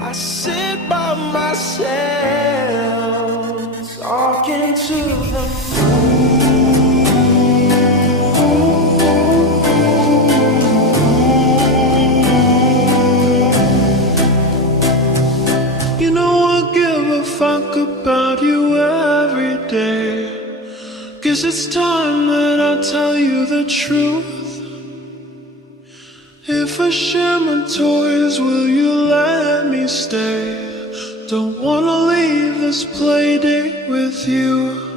I sit by myself, talking to the You know I give a fuck about you every day. Guess it's time that I tell you the truth. If I share my toys, will you let me stay? Don't wanna leave this play date with you.